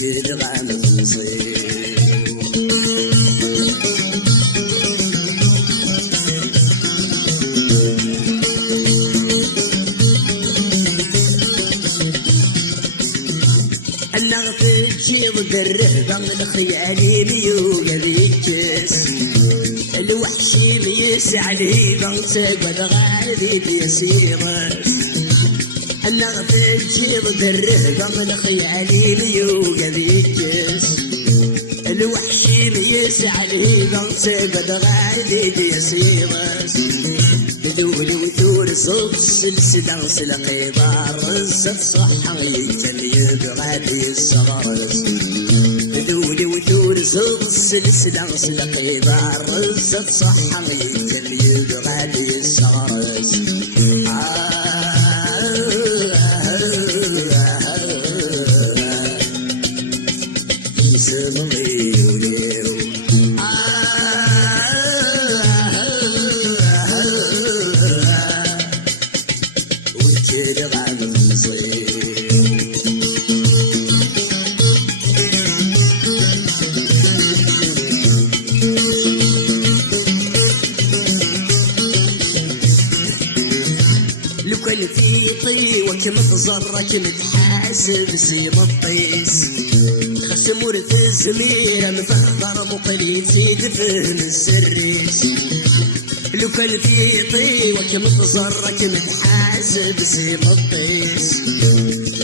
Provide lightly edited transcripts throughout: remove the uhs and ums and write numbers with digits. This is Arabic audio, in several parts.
وكل غام نصيب النغف تجيب الرهبة الخيالي ميوقة بيتكس الوحشي ميسع الهيبة تقبل غالي بيسيرس النغف تجيب الرهبة الخيالي ميوقة بيتكس الوحشي ميسع الهيبة تقبل غالي بيسيرس بدول وثور صوت سلسلة سلقي بارز الصحة يتليب غادي الصغرس بدول وثور صوت سلسلة سلقي بارز الصحة يتليب غادي الصغرس لكل في طيوك متزرك متحاسب سيم الطيس خصم ورث الزميرة مفهضر مقلي زيد فهم السريس لكل في طيوك متزرك متحاسب سيم الطيس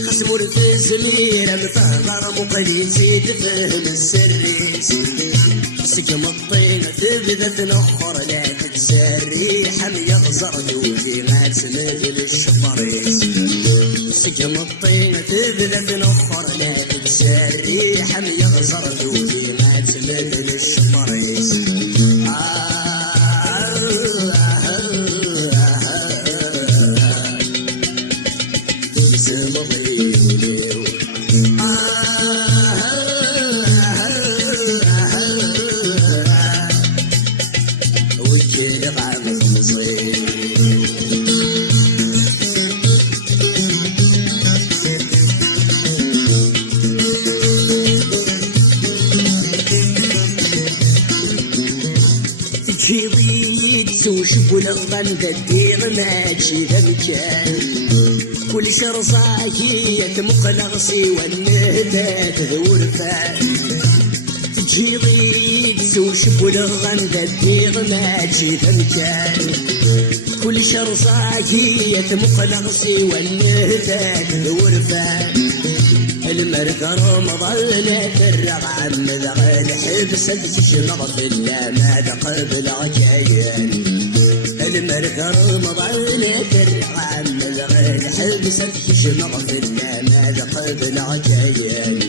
خصم ورث الزميرة مفهضر مقلي زيد فهم السريس سجم الطين تبدت نخر لا تتسري حم يغزر دوجي ما تسند للشفريس سجم الطين تبدت نخر لا تتسري حم يغزر دوجي ما تسند للشفريس وشب الغن قدير ما تشي ذمكان كل شرصاكية مقلغصي والنهدات ذور فان تجي ضيق وشب الغن قدير ما تشي ذمكان كل شرصاكية مقلغصي والنهدات ذور فان المرقر مظلة الرغم ذغ الحبس تشمغ في اللامات قبل عجيان المرقر مظلة الرغم ذغ الحبس تشمغ في اللامات قبل عجيان